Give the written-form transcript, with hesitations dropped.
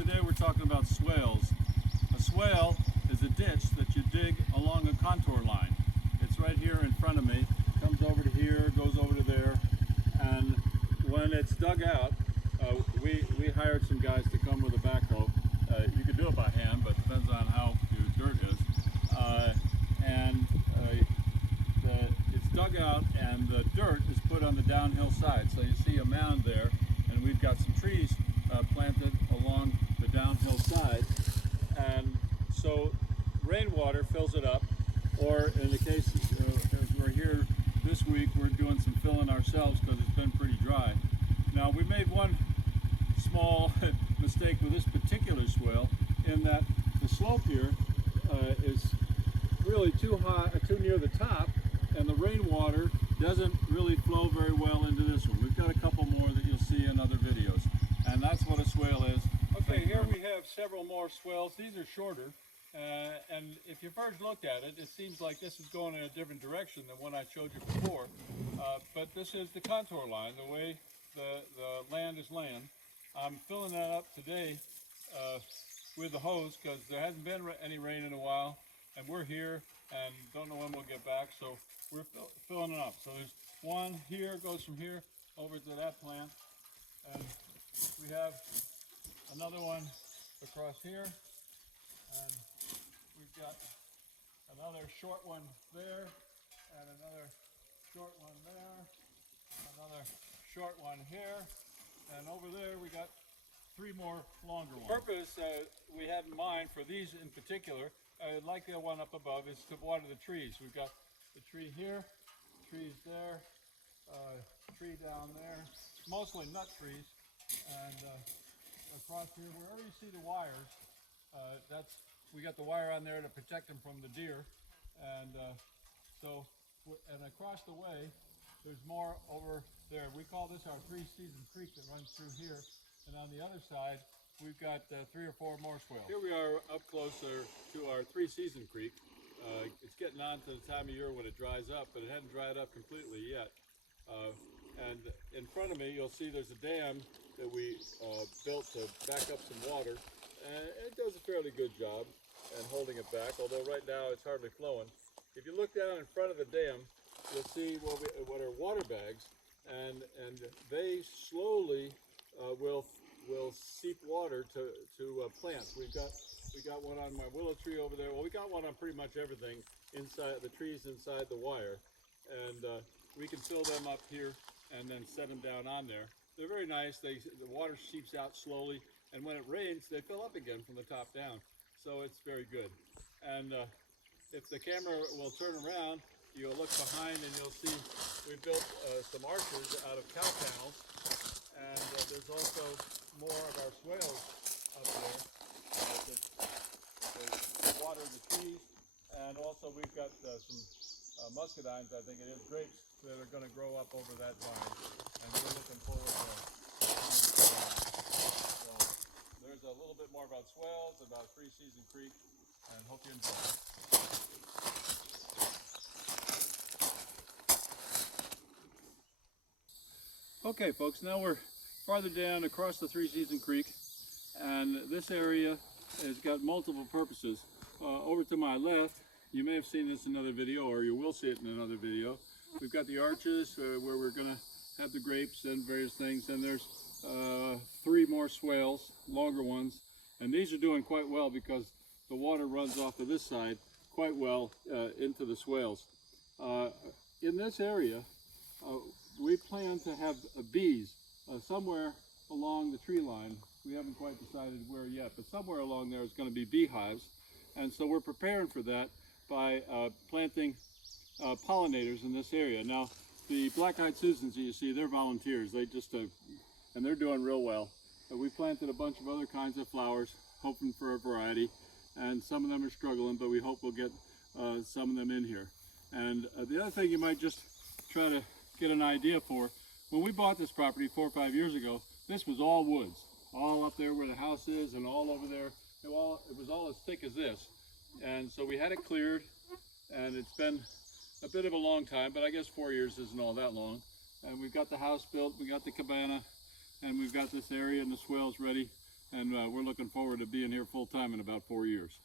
today we're talking about swales. A swale is a ditch that you dig along a contour line. It's right here in front of me, comes over to here, goes over to there, and when it's dug out, we hired some guys to come with a backhoe. You can do it by hand, but it depends on how your dirt is. It's dug out and the dirt is put on the downhill side. So you see a mound there, and we've got some trees planted along the downhill side. And so rainwater fills it up, or in the case as we're here this week, we're doing some filling ourselves because it's been pretty dry. Now we made one small mistake with this particular swale in that the slope here is really too high, too near the top, and the rainwater doesn't really flow very well into this one. We've got a couple more that you'll see in other videos, and that's what a swale is. Okay, here we have several more swales. These are shorter, and if you first looked at it, it seems like this is going in a different direction than what I showed you before, but this is the contour line, the way the land is laying. I'm filling that up today with the hose because there hasn't been any rain in a while, and we're here and don't know when we'll get back, so we're filling it up. So there's one here, goes from here over to that plant, and we have another one across here, and we've got another short one there, and another short one there, another short one here, and over there we got three more longer ones. The purpose we have in mind for these in particular, like the one up above, is to water the trees. We've got the tree here, trees there, tree down there, mostly nut trees, and across here, wherever you see the wires, we got the wire on there to protect them from the deer, and and across the way, there's more over there. We call this our three-season creek that runs through here, and on the other side, we've got 3 or 4 more swales. Here we are up closer to our three-season creek. It's getting on to the time of year when it dries up, but it hadn't dried up completely yet. And in front of me, you'll see there's a dam that we built to back up some water, and it does a fairly good job in holding it back, although right now it's hardly flowing. If you look down in front of the dam, you'll see what are water bags, and they slowly will seep water to plants. We got one on my willow tree over there. Well, we got one on pretty much everything inside the trees, inside the wire, and we can fill them up here and then set them down on there. They're very nice. The water seeps out slowly, and when it rains, they fill up again from the top down. So it's very good. And if the camera will turn around, you'll look behind and you'll see we built some arches out of cow panels, and there's also more of our swales up there that water the trees, and also we've got some muscadines, I think it is, grapes that are going to grow up over that vine, and we're looking forward to so there's a little bit more about swales, about Three-Season Creek, and hope you enjoy it. Okay folks, now we're farther down across the Three-Season Creek, and this area has got multiple purposes. Over to my left, you may have seen this in another video, or you will see it in another video. We've got the arches where we're going to have the grapes and various things, and there's 3 more swales, longer ones, and these are doing quite well because the water runs off of this side quite well into the swales. In this area, we plan to have bees somewhere along the tree line. We haven't quite decided where yet, but somewhere along there is going to be beehives, and so we're preparing for that by planting pollinators in this area. Now, the black-eyed Susans that you see, they're volunteers. They just and they're doing real well. We planted a bunch of other kinds of flowers, hoping for a variety, and some of them are struggling, but we hope we'll get some of them in here. And the other thing you might just try to get an idea for, when we bought this property 4 or 5 years ago, this was all woods, all up there where the house is, and all over there. It was all as thick as this. And so we had it cleared, and it's been a bit of a long time, but I guess 4 years isn't all that long. And we've got the house built, we got the cabana, and we've got this area and the swales ready and we're looking forward to being here full time in about 4 years.